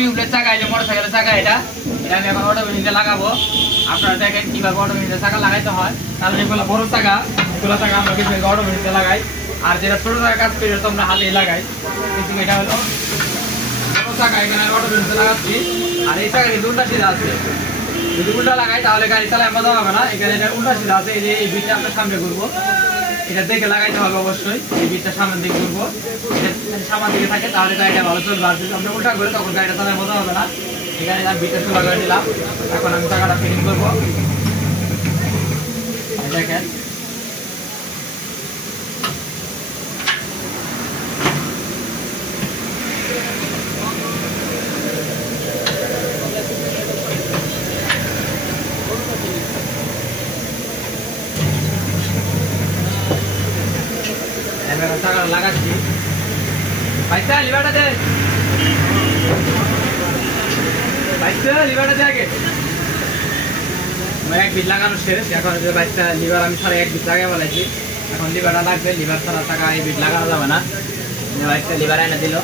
Tubeless চাকা, এটা মোটরসাইকেলের চাকা। এটা আমি এখন অটো মেশিনে লাগাবো। আপনারা দেখেন কিভাবে অটো মেশিনে চাকা লাগাইতে হয়। কারণ এগুলো বড় চাকা, এগুলো চাকা আমরা কিছু অটো মেশিনে লাগাই, আর যেটা ছোট চাকা কাজ করি তো আমরা হাতেই লাগাই। কিন্তু এটা হলো বড় চাকা, এখানে অটো মেশিনে লাগাচ্ছি। আর এই চাকা কিন্তু উল্টা সিধা আছে, যদি উল্টা লাগাই তাহলে গাড়ি চালায় মজা হবে না। এখানে এটা উল্টা সিধা আছে, এই যে এই বিটটা আমরা সামনে ঘুরবো, এটা দেখে লাগাইতে হবে অবশ্যই। এই বিটটা সামনের দিকে ঘুরবো, এটা সামনের দিকে থাকে তাহলে গাড়িটা ভালো চলবে। আর যদি আমরা উল্টা করি তখন গাড়িটা চালায় মজা হবে না। এখানে আমি বিটটা সোলা করে নিলাম। এখন আমি চাকাটা ফিটিং করবো। দেখেন চাকা লাগাচ্ছি। ভাইস্তা লিভারটা দে, ভাইস্তা লিভারটা দে আগে। এক বিট লাগানো শেষ। এখন বাইকটা লিভার আমি সারা এক বিট লাগাই বলেছি। এখন লিভারটা লাগবে, লিভার ছাড়া টাকা এই বিট লাগানো যাবে না। বাইকটা লিভার এনে দিল,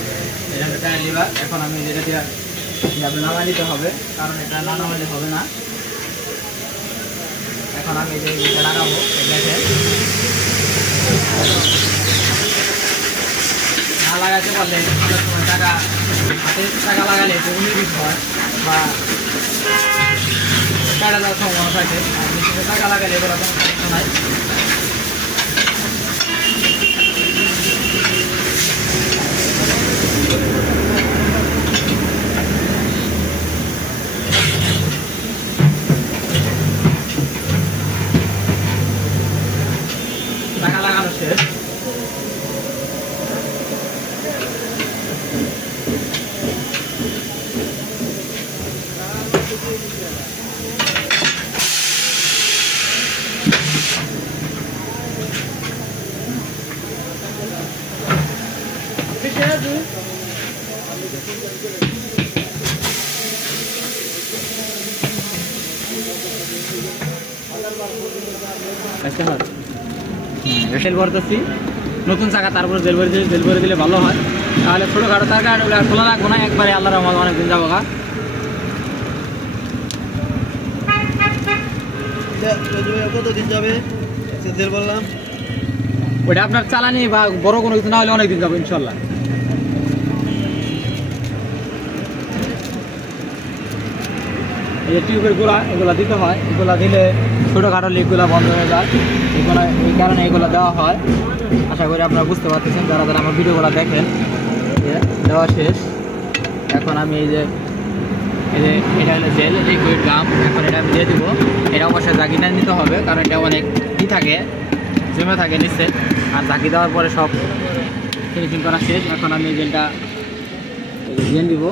এটা হচ্ছে লিভার। এখন আমি যেটা দিয়ে নামাই দিতে হবে, কারণ এটা না নামাইলে হবে না। এখন আমি যে বিটটা লাগাবো, দেখেন না লাগাতে পারলে অনেক সময় টাকা হাতে টাকা লাগালে যেগুলি বিট হয় বা কাটা যাওয়ার সম্ভাবনা থাকে। আর মেশিনে টাকা লাগালে এগুলো কোনো সমস্যা নাই। টাকা লাগানো শেষ। নতুন চাকা, তারপরে জেল ভরে দিলে ভালো হয়। তাহলে ছোটোখাটো চাকা খোলা রাখবো না, একবারে আল্লাহর রহমতে অনেকদিন যাবো। কতদিন যাবে বললাম? ওইটা আপনার চালানি বা বড় কোনো কিছু না হলে অনেকদিন যাবো ইনশাল্লাহ। এই যে টিউবের গোড়া এগুলো দিতে হয়, এগুলো দিলে ছোটোখাটো লিকগুলো বন্ধ হয়ে যায়। এগুলো এই কারণে এগুলো দেওয়া হয়। আশা করি আপনারা বুঝতে পারতেছেন যারা যারা আমার ভিডিওগুলো দেখেন। দেওয়া শেষ। এখন আমি এই যে এটা হলো জেল লিকুইড গাম, এখন এটা আমি দিয়ে দেবো। এটা অবশ্যই জাকিটা নিতে হবে, কারণ এটা অনেক থাকে, জমে থাকে নিচে। আর জাকি দেওয়ার পরে সব ফিনিশিং করা শেষ। এখন আমি এই জেলটা দিয়ে দিব।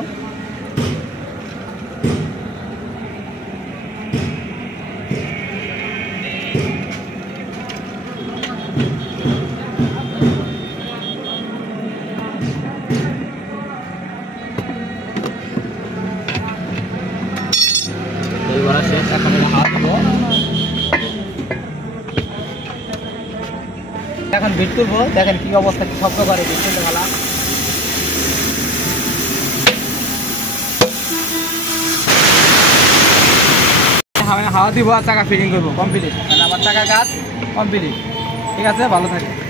শেষ। এখন হাত দেবো, এখন বিট করবো। দেখেন কি অবস্থা, কি শব্দ করে বিট করতে ভালো। হাওয়া দিব আর চাকা ফিটিং করবো কমপ্লিট। আমার চাকা কাজ কমপ্লিট। ঠিক আছে, ভালো থাকে।